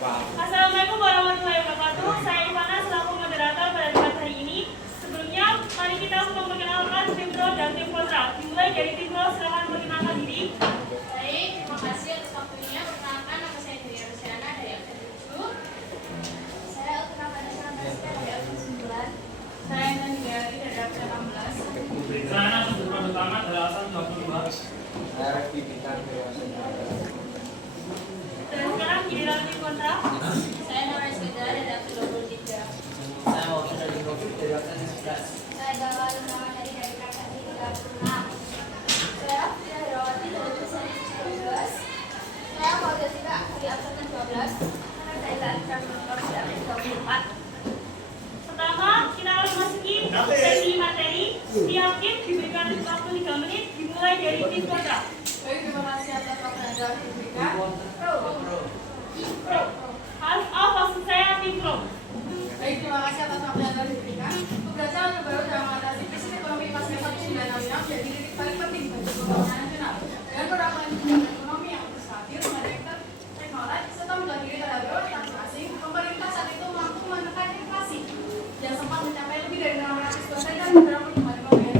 Assalamualaikum warahmatullahi wabarakatuh. Saya Ivana selaku moderator pada debat hari ini. Sebelumnya, mari kita memperkenalkan tim pro dan tim kontra. Dimulai dari tim pro, silakan memperkenalkan diri. Baik, terima kasih atas waktunya. Perkenalkan, nama saya Delia Rusiana dari absen 7. Saya Ultra Vanessa Anastasia dari absen 9. Saya Intan Diari dari absen 16. Saya Subhan Utama dari absen 22. Saya Revi Bintang dari absen 12. Dan sekarang giliran tim kontra. Saya Nora Eskeda dari absen 23. Saya Wawan dari Covid dari absen 11. Saya Gamal Nawanari dari KKI 36. Saya Fira Herawati dari absen 12. Saya Maudie Sita dari absen 12. Saya Zahid Karnunor dari absen 24. Pertama, kita akan memasuki sesi materi. Setiap tim diberikan waktu 3 menit. Dimulai dari tim kontra. Baik, terima kasih atas waktu yang telah diberikan. Pro. Maaf, maksud saya tim pro. Baik, terima kasih atas waktu yang telah diberikan. Keberhasilan terbaru dalam mengatasi krisis ekonomi pasca COVID-19 menjadi titik balik penting bagi pembangunan nasional. Dengan penerapan kebijakan ekonomi yang stabil, mengadakan teknologi, serta menghadiri terhadap investasi asing, pemerintah saat itu mampu menekan inflasi yang sempat mencapai lebih dari 600% dan mendorong pertumbuhan ekonomi.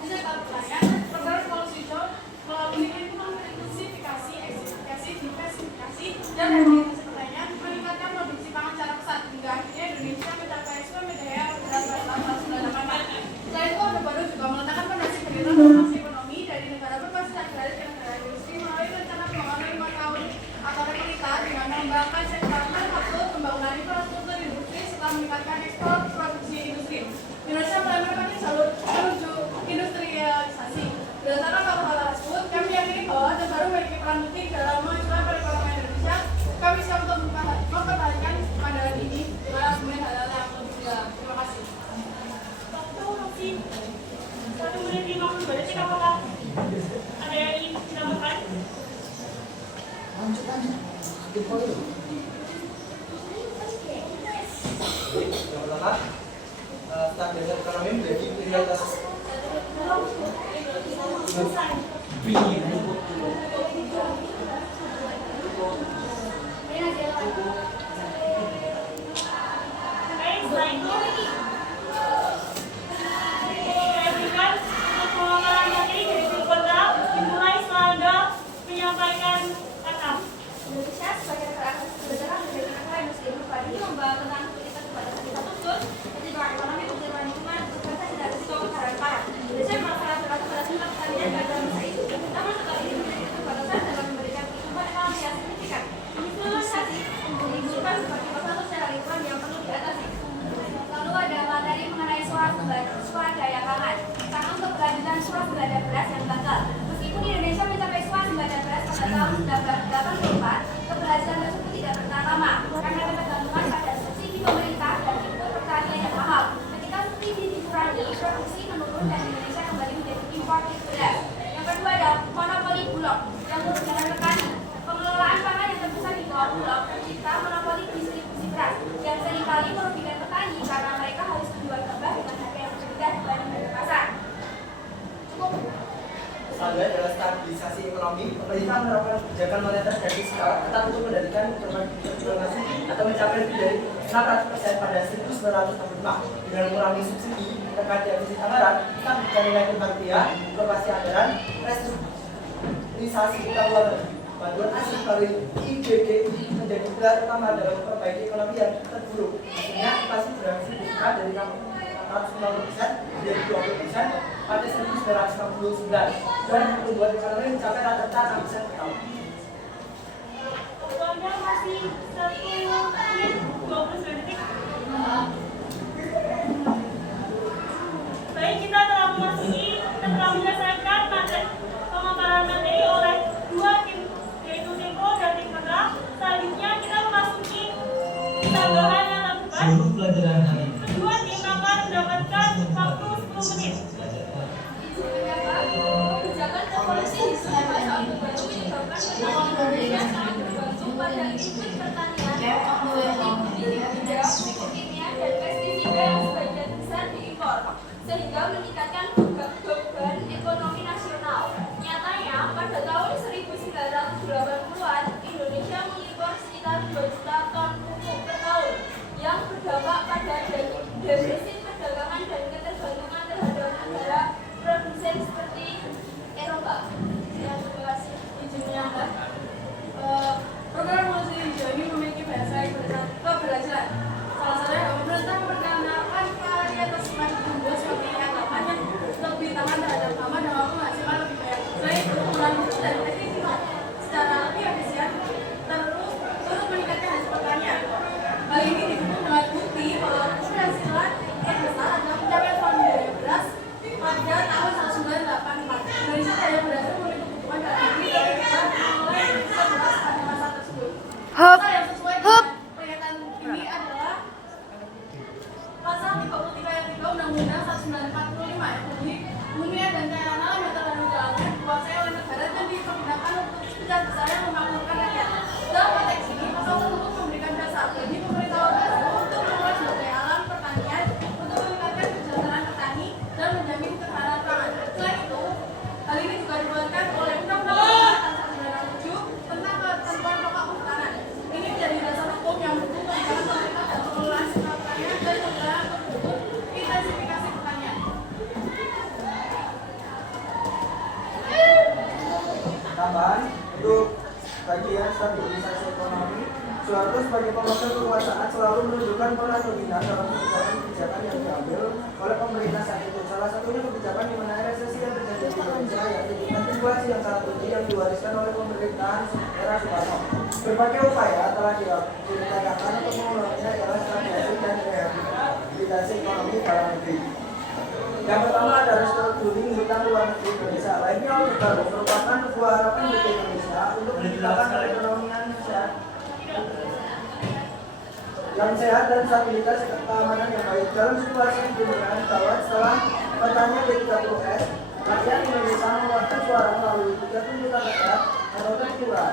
Disertai pertanian, program polusi hijau melalui intensifikasi, ekstensifikasi, diversifikasi, dan rehabilitasi pertanian meningkatkan produksi pangan secara pesat hingga akhirnya Indonesia mencapai ekspor daya berat tahun 1988. Selain itu, Orde Baru juga meletakkan fondasi kegiatan transformasi ekonomi dari negara berbasis agraris ke negara industri melalui rencana pembangunan 5 tahun atau replita dengan mengembangkan sektor manufaktur, pembangunan infrastruktur industri, serta meningkatkan ekspor produksi industri. Indonesia mulai menekan jalur menuju industrialisasi. Berdasarkan hal tersebut, kami yakini bahwa Orde Baru memiliki peran penting dalam memajukan perekonomian Indonesia. Kami siap untuk mempertahankan pandangan ini dengan kemudian hal-hal yang lebih dalam. Terima kasih. Waktu masih 1 menit 50 detik. Apakah ada yang ingin ditambahkan? Yang pertama, stabilitas ekonomi menjadi prioritas. Baik, setelah itu saya berikan pemaparan materi dari tim kontra. Dimulai setelah Anda menyampaikan kata. Indonesia sebagai negara sebesar menjadi negara industri berbagi membawa tentang aktivitas kepada kita tuntut pertimbangan ekonomi, pertimbangan lingkungan, kesehatan dan risiko kebakaran parah. Indonesia melaksanakan berat sifat pertanian dan dalam masa itu. Namun sekali ini menjadi keterbatasan dalam memberikan pertumbuhan ekonomi yang signifikan. Digitalisasi menunjukkan sebagai masalah secara lingkungan yang perlu diatasi. Lalu ada materi mengenai swadaya pangan. Karena untuk kelanjutan swadaya beras yang gagal. Meskipun Indonesia mencapai swadaya beras pada tahun 1984, keberhasilan tersebut tidak bertahan lama karena ketergantungan pada subsidi pemerintah dan input pertanian yang mahal. Ketika subsidi dikurangi, produksi menurun dan Indonesia kembali menjadi importir beras. Yang kedua ada monopoli bulog yang merugikan petani. Pengelolaan pangan yang terbesar di bawah bulog tercipta monopoli distribusi beras yang seringkali merugikan petani karena mereka harus menjual gabah dengan harga yang berbeda dibanding harga pasar. Cukup. Selanjutnya adalah stabilisasi ekonomi. Pemerintah menerapkan kebijakan moneter dan fiskal ketat untuk mengendalikan inflasi atau mencapai lebih dari 100% pada 1965 dengan mengurangi subsidi terkait defisit anggaran, stabilisasi nilai tukar rupiah, inflasi anggaran, restrukturisasi utang luar negeri. Bantuan asing melalui IBGI menjadi pilar utama dalam memperbaiki ekonomi yang terpuruk. Hasilnya inflasi berangsur meningkat dari 450% menjadi 20% pada 1999 dan pertumbuhan ekonomi mencapai rata-rata 6% per tahun. Waktu Anda masih 1 menit 29 detik. Baik, kita telah menyelesaikan pemaparan materi oleh dua tim, yaitu tim pro dan tim kontra. Selanjutnya kita memasuki tambahan yang terbuka. Seluruh pelajaran hari ini. Kedua tim akan mendapatkan waktu 10 menit. Kebijakan revolusi industri pada Orde Baru menyebabkan petani Indonesia sangat bergantung pada input pertanian, kimia dan pestisida yang sebagian besar diimpor, sehingga meningkatkan beban ekonomi nasional. Nyatanya, pada tahun 1980-an, Indonesia mengimpor sekitar 2 juta Soeharto sebagai pemegang kekuasaan selalu menunjukkan peran dominan dalam kebijakan yang diambil oleh pemerintah saat itu. Salah satunya kebijakan di mana resesi yang terjadi di Indonesia yaitu tingkat inflasi yang sangat tinggi yang diwariskan oleh pemerintahan era Soekarno. Berbagai upaya telah diupayakan untuk menguranginya ialah stabilisasi dan rehabilitasi ekonomi dalam negeri. Yang pertama ada restructuring hutang luar negeri Indonesia. Lainnya baru merupakan sebuah harapan bagi Indonesia untuk menciptakan perekonomian yang sehat dan stabilitas keamanan yang baik. Dalam situasi yang bahwa setelah pertanyaan B30S, rakyat Indonesia mengeluarkan suara melalui 3 tuntutan rakyat atau tercurah,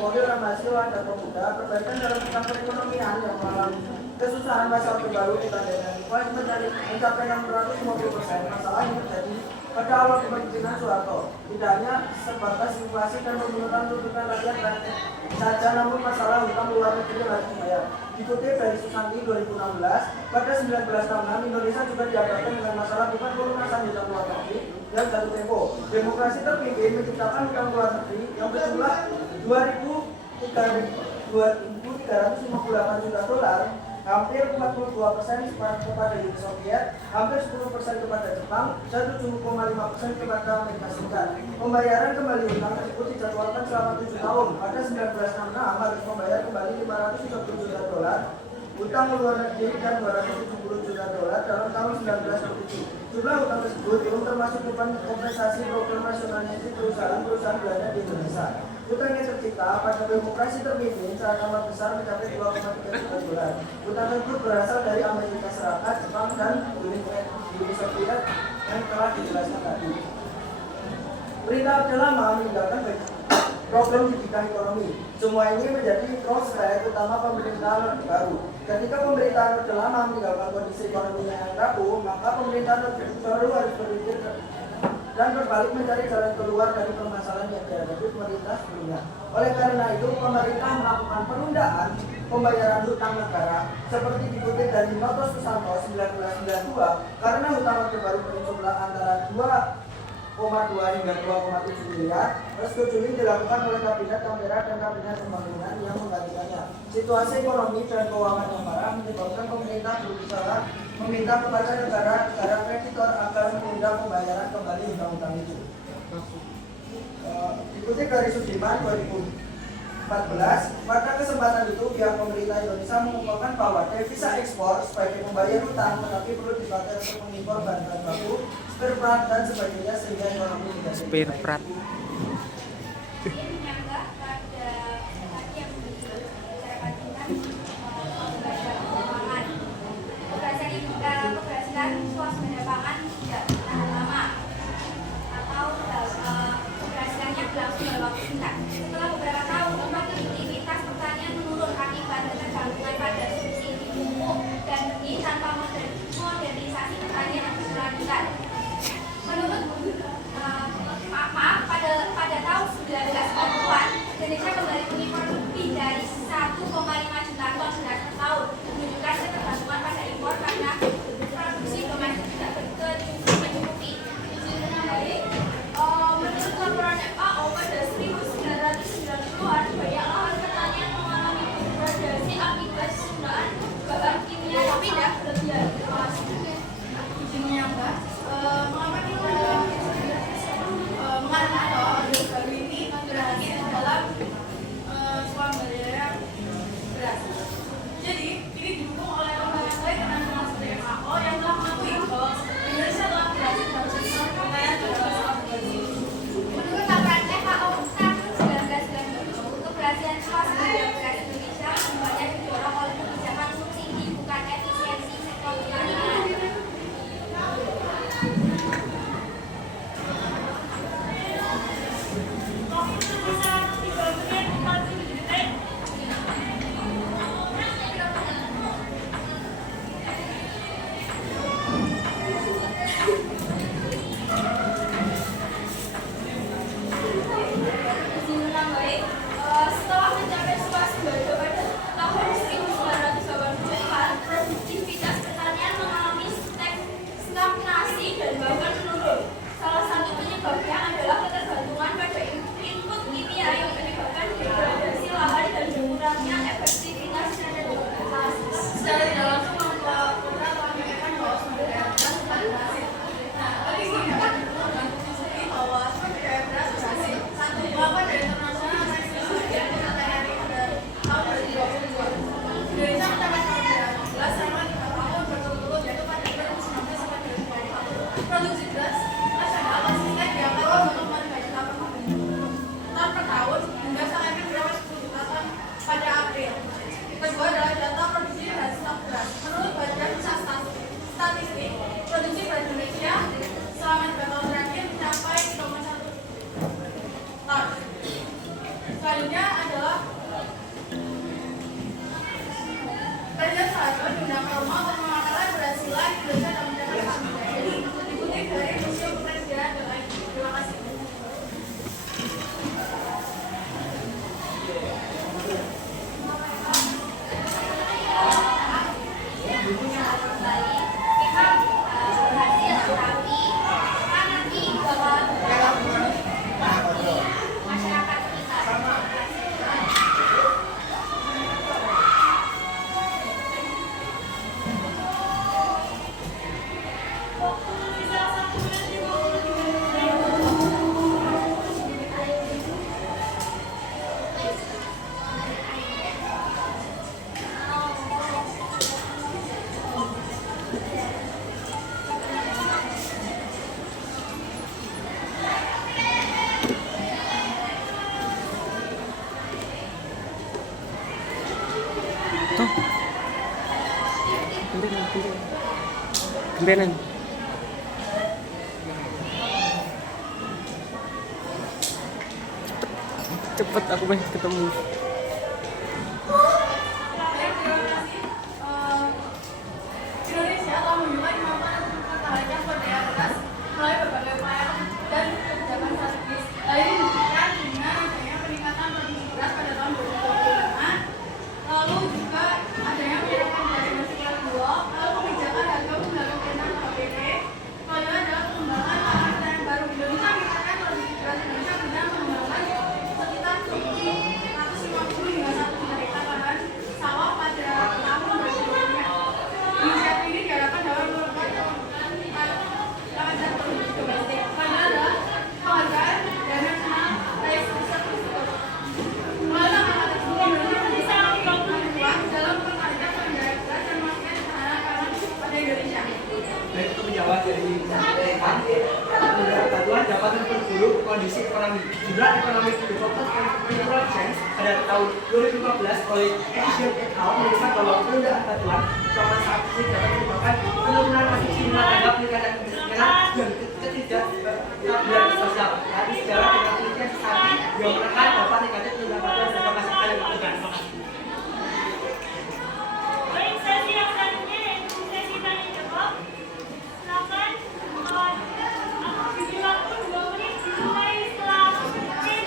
Polri Ramasio dan Pemuda, perbaikan dalam tentang perekonomian yang mengalami kesusahan masa baru kita dengan inflasi mencapai 650%. Masalah yang terjadi pada awal kepemimpinan Soeharto tidak hanya sebatas inflasi dan pemenuhan tuntutan rakyat saja, namun masalah hutang luar negeri yang harus dibayar. Dikutip dari Susanti 2016, pada 1966 Indonesia juga dihadapkan dengan masalah bukan pelunasan hutang luar negeri yang jatuh tempo. Demokrasi terpimpin menciptakan hutang luar negeri yang berjumlah 2.358 juta dolar, hampir 42% kepada Uni Soviet, hampir 10% kepada Jepang, dan 7,5% kepada Amerika Serikat. Pembayaran kembali hutang tersebut dijadwalkan selama 7 tahun. Pada 1966 harus membayar kembali 530 juta dolar hutang luar negeri dan 270 juta dolar dalam tahun 1997. Jumlah hutang tersebut belum termasuk beban kompensasi program nasionalisasi perusahaan-perusahaan belanja di Indonesia. Hutang yang tercipta pada demokrasi terpimpin secara amat besar mencapai 2,3 juta dolar. Hutang tersebut berasal dari Amerika Serikat, Jepang, dan Uni Soviet yang telah dijelaskan tadi. Perintah Orde Lama meninggalkan problem di bidang ekonomi. Semua ini menjadi prospek utama pemerintahan Orde Baru. Ketika pemerintahan Orde Lama meninggalkan kondisi ekonomi yang rapuh, maka pemerintahan Orde Baru harus berpikir dan berbalik mencari jalan keluar dari permasalahan yang dihadapi pemerintah sebelumnya. Oleh karena itu, pemerintah melakukan penundaan pembayaran hutang negara seperti dikutip dari Noto Susanto 1992 karena hutang Orde Baru berjumlah antara 2,2 hingga 2,7 miliar. Restructuring dilakukan oleh Kabinet Tampera dan Kabinet Pembangunan yang menggantikannya. Situasi ekonomi dan keuangan yang parah menyebabkan pemerintah berusaha meminta kepada negara kreditor agar menunda pembayaran kembali hutang-hutang itu. Dikutip dari Sudirman 2014, pada kesempatan itu pihak pemerintah Indonesia mengungkapkan bahwa devisa ekspor sebagai pembayar hutang tetapi perlu dipakai untuk mengimpor bahan baku, spare part dan sebagainya sehingga ekonomi tidak spare part. Swasembada pangan tidak tahan lama atau keberhasilannya berlangsung dalam waktu singkat. Setelah beberapa tahun, produktivitas pertanian menurun akibat ketergantungan pada subsidi pupuk dan benih tanpa modernisasi pertanian yang berkelanjutan. Menurut pada kebetulan Indonesia dalam mencapai samudra. Jadi dikutip dari Museum Kepresidenan Belanda. Terima kasih. Kembali kita berhasil, tapi kan nanti bakal masyarakat kita Waktu sisa 1 menit 53 detik. Gentenan. Cepet aku pengen ketemu. Indonesia telah menunjukkan kemampuan untuk mempertahankan berdaya atas melalui berbagai upaya dan kebijakan strategis. Hal ini dibuktikan dengan adanya peningkatan produksi beras pada tahun 2025, lalu juga adanya peningkatan dari kelas Bulog, lalu kebijakan harga melalui perintah KPP. Kemudian adalah pengembangan lahan pertanian baru. Indonesia meningkatkan produksi beras Indonesia dengan mengembangkan sekitar 150 hingga 1 juta hektar lahan sawah pada tahun 2025. Inisiatif ini diharapkan dapat merupakan lahan dan produksi domestik. Karena adalah penghargaan dan nasional race research. Melalui angka tersebut, Indonesia bisa membangun peluang dalam pertanian pengendalian beras dan memastikan ketahanan pangan pada Indonesia. Baik, untuk menjawab dari Rekan, beberapa bantuan dapat memperburuk kondisi ekonomi. Jumlah ekonomi Development and Cultural Change pada tahun 2015 oleh Action et al. Melihat bahwa penundaan bantuan selama saat ini dapat menyebabkan penurunan konsumsi rumah tangga, peningkatan kemiskinan, dan ketidakadilan sosial. Tadi sejarah dengan penelitian sapi yang menekan dampak negatif penundaan bantuan dan pemasaran yang dilakukan. Terima kasih. Baik, sesi yang selanjutnya yaitu sesi tanya jawab. Silakan beri waktu 2 menit dimulai setelah tim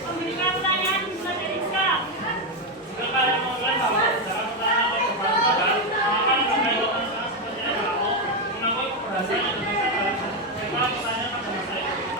memberikan pertanyaan dimulai dari sekarang. Jika kalian mengklaim bahwa dalam pertanyaan atau kebaran gagal, maka mengklaim jawaban seperti apa? Mengakui keberhasilan Indonesia dalam segala pertanyaan pada masa itu.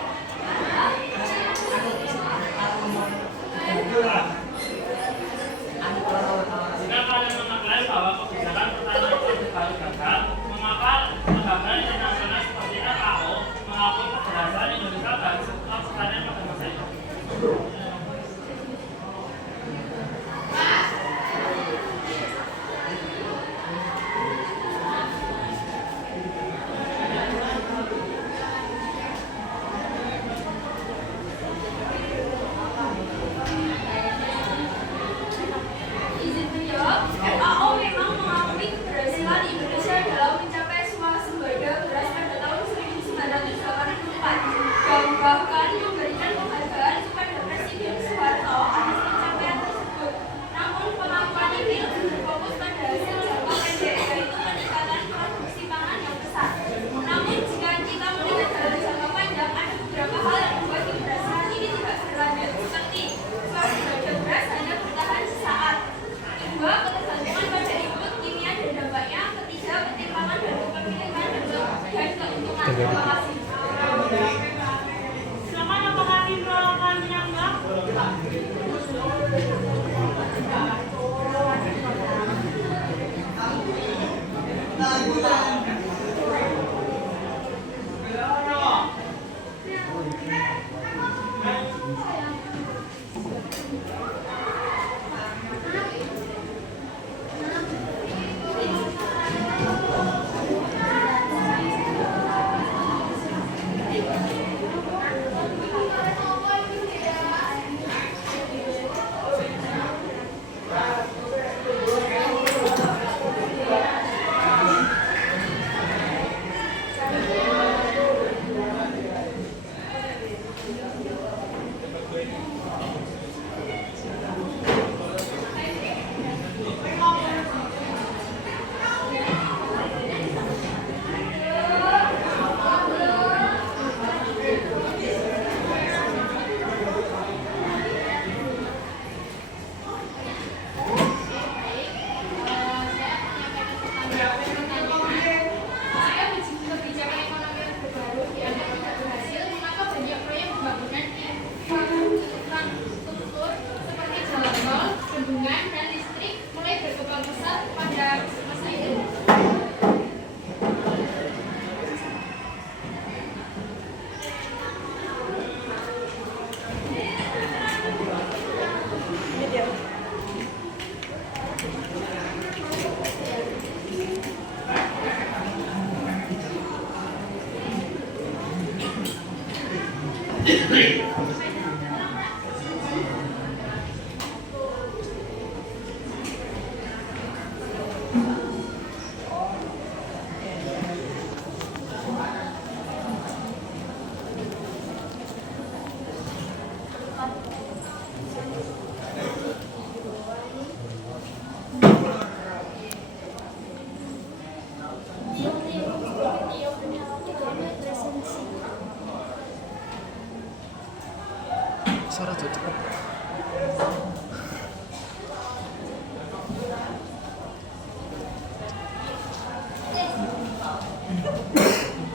Suara tuh cepet.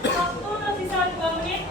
Waktu tersisa 2 menit.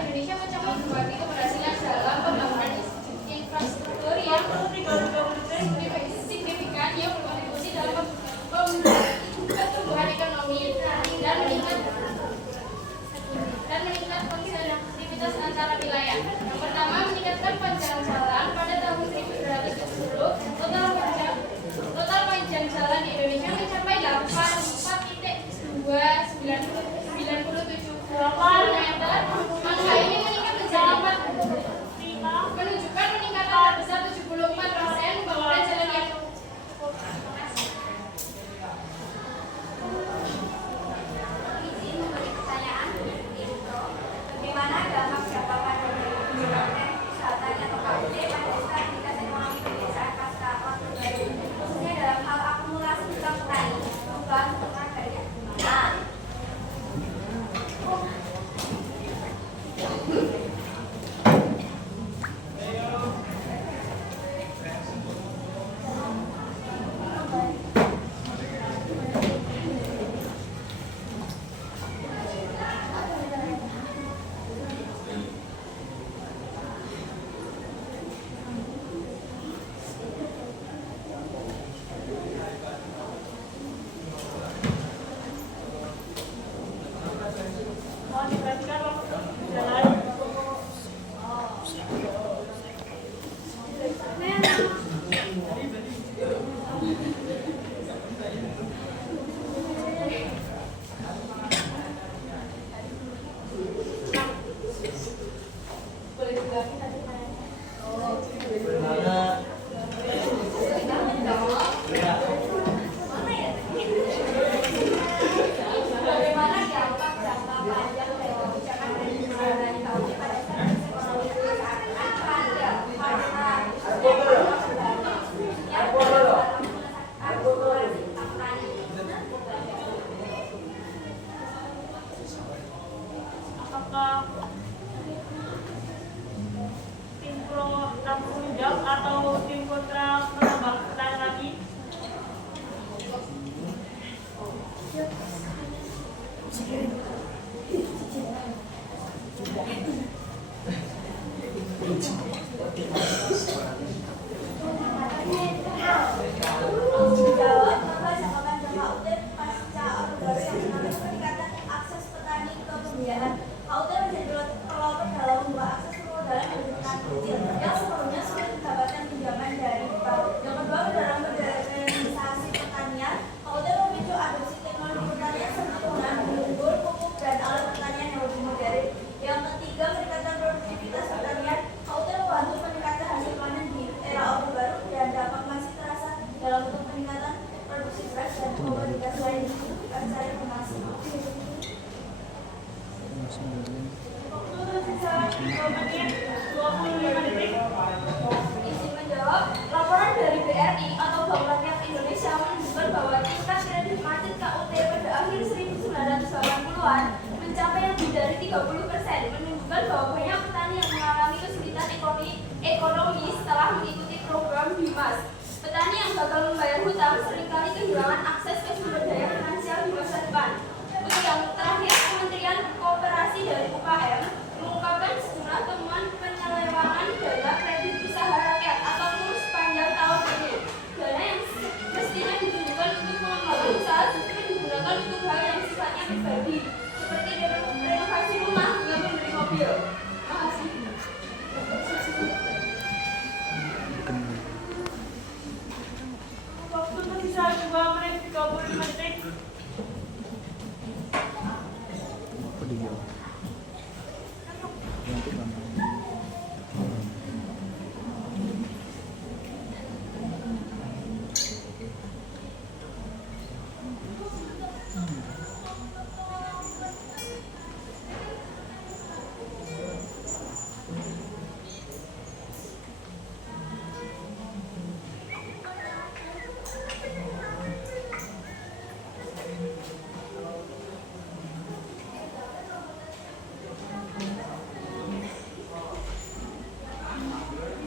Indonesia mencapai berbagai keberhasilan dalam pembangunan infrastruktur yang signifikan yang berkontribusi dalam pertumbuhan ekonomi dan meningkat konektivitas antar wilayah. Yang pertama, meningkatkan panjang jalan. Pada tahun 1270, total panjang jalan di Indonesia mencapai 84,297 kilometer. Angka ini meningkat menjadi 4, menunjukkan peningkatan terbesar 74% pembangunan jalan yang Izin memberi pertanyaan intro. Bagaimana dampak jangka panjang dari kebijakan kesehatan atau KUD pada stabilitas ekonomi Indonesia pasca Orde Baru, khususnya dalam hal akumulasi utang petani, perubahan peternak dari gimana? Mohon diperhatikan waktu jalan. Bagaimana dampak jangka panjang dari kebijakan dan kesehatan KUD pada stabilitas ekonomi Indonesia akumulasi utang petani? Apakah tim pro langsung menjawab atau tim kontra menambah pertanyaan lagi? Jawab bahwa jangka panjang KUD pasca Orde Baru yang mengalami peningkatan akses petani ke pembiayaan. KUD menjadi pelopor dalam membuka akses permodalan bagi petani kecil yang sebelumnya sulit mendapatkan pinjaman dari bank. Yang kedua, mendorong modernisasi pertanian. KUD memicu adopsi teknologi pertanian seperti penggunaan bibit unggul, pupuk Waktu tersisa 2 menit 25 detik. Izin menjawab, laporan dari BRI atau Bank Rakyat Indonesia menunjukkan bahwa tingkat kredit macet KUT pada akhir 1980-an mencapai lebih dari 30%, menunjukkan bahwa banyak petani yang mengalami kesulitan ekonomi setelah mengikuti program BIMAS. Petani yang gagal membayar hutang seringkali kehilangan akses ke sumber daya finansial di masa depan. Untuk yang terakhir, Kementerian Koperasi dari UKM mengungkapkan sejumlah temuan penyelewengan dana kredit usaha rakyat atau KUR sepanjang tahun ini. Dana yang mestinya ditujukan untuk pengembangan usaha justru digunakan untuk hal yang sifatnya pribadi, seperti renovasi rumah hingga membeli mobil. Makasih. Waktu tersisa 2 menit 35 detik.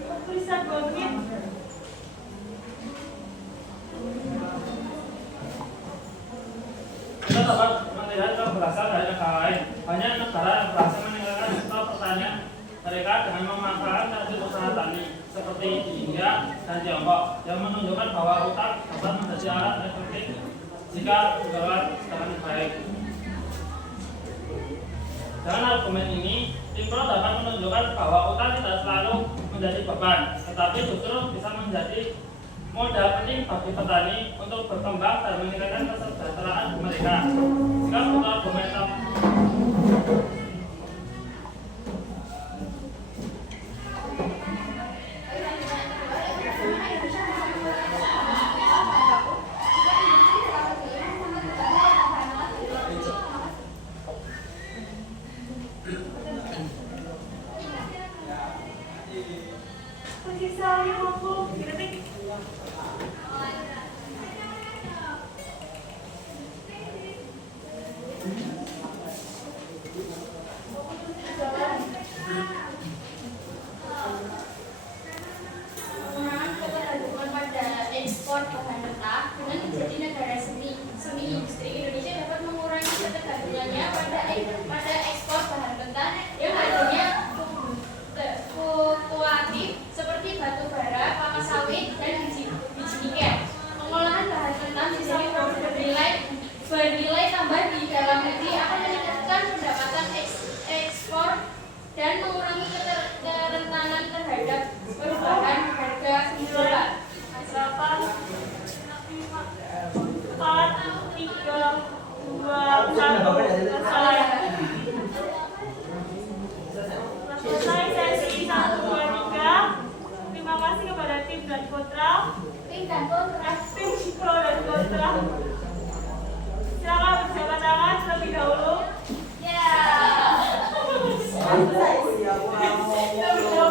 Waktu tersisa 2 menit. Kita dapat melihat keberhasilan dari negara lain. Banyak negara yang berhasil meningkatkan sektor pertanian mereka dengan memanfaatkan hasil usaha tani seperti di India dan Tiongkok, yang menunjukkan bahwa utang dapat menjadi alat efektif jika dikelola dengan baik. Dengan argumen ini, tim pro dapat menunjukkan bahwa utang tidak selalu menjadi beban, tetapi justru bisa menjadi modal penting bagi petani untuk berkembang dan meningkatkan kesejahteraan mereka. Jika butuh argumen Tersisa 50 detik. Pengurangan ketergantungan pada ekspor bahan mentah dengan menjadi negara semi industri, Indonesia dapat mengurangi ketergantungannya pada ekspor bahan mentah yang harganya fluktuatif seperti batu bara, kelapa sawit, dan biji nikel. Pengolahan bahan mentah menjadi produk bernilai tambah di dalam negeri akan meningkatkan pendapatan ekspor dan mengurangi kerentanan terhadap perubahan harga global. 8, 4, 3, 2, 1. Selesai sesi 1, 2, 3. Terima kasih kepada tim dan Putra.